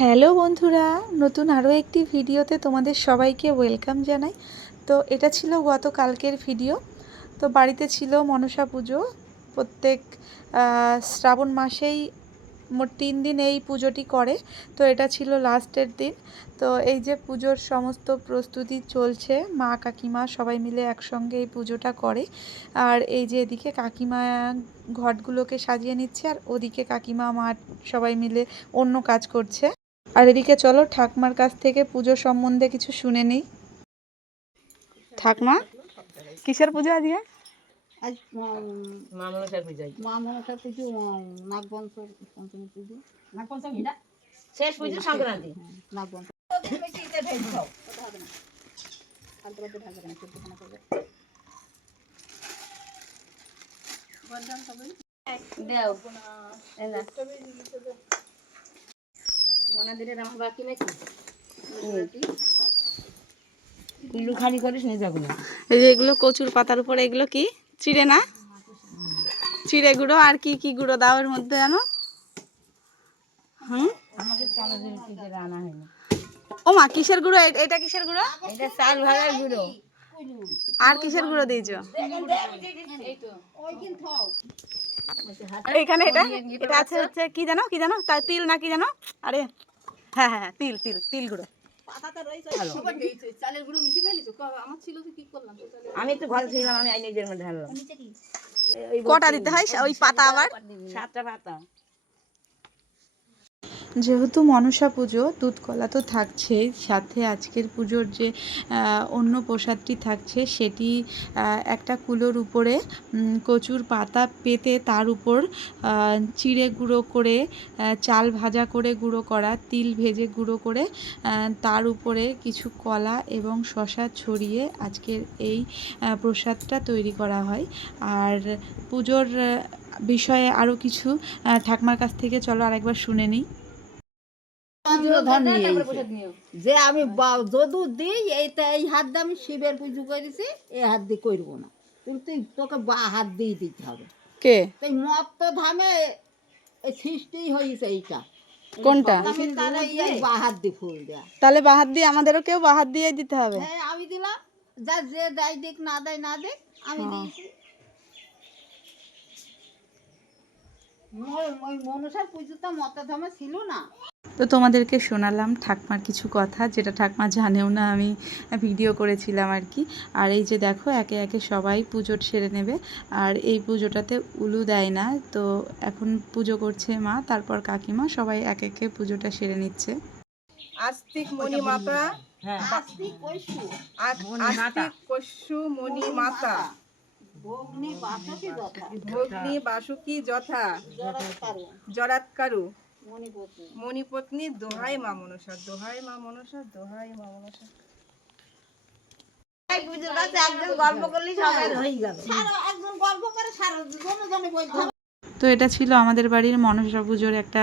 Hello বন্ধুরা, নতুন আরও একটি ভিডিওতে তোমাদের সবাইকে ওয়েলকাম জানাই। তো এটা ছিল গতকালকের ভিডিও। তো বাড়িতে ছিল মনসা পুজো। প্রত্যেক শ্রাবণ মাসেই মোট 3 দিন এই পুজোটি করে। তো এটা ছিল লাস্টের দিন। তো এই যে পুজোর সমস্ত প্রস্তুতি চলছে, মা কাকিমা সবাই মিলে একসঙ্গে এই পুজোটা করে। আর এই যে এদিকে কাকিমা ঘটগুলোকে সাজিয়ে নিচ্ছে, আর ওদিকে কাকিমা মা সবাই মিলে অন্য কাজ করছে। আর এদিকে চলো ঠাকমার কাছ থেকে পুজো সম্বন্ধে কিছু শুনে নিই। ঠাকমা, কিসের পুজো আজকে? আজ মা মনসার পুজো, পঞ্চমী পুজো, নাগপঞ্চমী না, শেষ পুজো সংক্রান্তি, নাগপঞ্চমী। আমার বাকি নাকি কুল্লু খালি করিস নি যাগুলো। এই যে এগুলো কচুর পাতার উপরে, এগুলো কি চিড়ে না? চিড়ে গুঁড়ো আর কি কি গুঁড়ো দাও এর মধ্যে জানো? আমাকে চাল আনা হয়নি। ও মা, কিসের গুঁড়ো? এটা কিসের গুঁড়ো? এটা চাল ভাজার গুঁড়ো। আর কিসের গুঁড়ো দিয়েছো এইখানে? এটা এটা আছে হচ্ছে কি জানো, কি জানো তাই, তিল না কি জানো? আরে হ্যাঁ হ্যাঁ, তিল তিল তিল গুঁড়ো। আমি একটু ঘরে ছিলাম, আমি আই নিজের মধ্যে ঢাললাম। কটা দিতে হয় ওই পাতা? আবার 7টা পাতা। যেহেতু মনসা পুজো, দুধ কলা তো থাকছেই, সাথে আজকের পুজোর যে অন্য প্রসাদটি থাকছে সেটি একটা কুলোর উপরে কচুর পাতা পেতে তার উপর চিড়ে গুঁড়ো করে, চাল ভাজা করে গুঁড়ো করা, তিল ভেজে গুঁড়ো করে তার উপরে কিছু কলা এবং শসা ছড়িয়ে আজকের এই প্রসাদটা তৈরি করা হয়। আর পুজোর বিষয়ে আরও কিছু ঠাকমার কাছ থেকে চলো আরেকবার শুনে নিই। যে আমি যদু দিই এইটা, এই হাত দিয়ে আমি শিবের পুজো করেছি, এই হাত দিয়ে করবো না, কিন্তু তোকে বা হাত দিয়ে দিতে হবে। কে? তাই মত ধামে সৃষ্টি হয়েছে এইটা। কোনটা? বাহাত দিয়ে ফুল দেয়া, তাহলে বাহাত দিয়ে আমাদেরও কেউ বাহাত দিয়ে দিতে হবে। হ্যাঁ আমি দিলাম, যা যে দেয় দিক, না দেয় না দেখ, আমি দিয়েছি। ওই মনসার পুজোটা মত ধামে ছিল না। তো তোমাদেরকে শোনালাম ঠাকমার কিছু কথা, যেটা ঠাকমা জানেও না, আমি ভিডিও করেছিলাম আর কি। আর এই যে দেখো, একে একে সবাই পুজো সেরে নেবে। আর এই পুজোটাতে উলু দেয় না, তো এখন পুজো করছে মা, তারপর কাকিমা, সবাই এক একে পুজোটা সেরে নিচ্ছে। আস্তিক মণি মাতা, আস্তিক কৈশু, আস্তিক কস্যু মণি মাতা, ভগ্নি বাসকি যথা, ভগ্নি বাসুকি যথা, জরাৎকারু, জরাৎকারু, মণিপত্নী, মণিপত্নী, দোহাই মা মনসা, দোহাই মা মনসা, দোহাই মা মনসা। একজন গল্প করলেই সবাই হয়ে যাবে, একজন গল্প করে সারা জনে বলতে। তো এটা ছিল আমাদের বাড়ির মনসা পুজোর একটা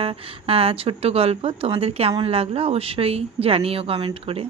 ছোট্ট গল্প। তোমাদের কেমন লাগলো অবশ্যই জানিও কমেন্ট করে।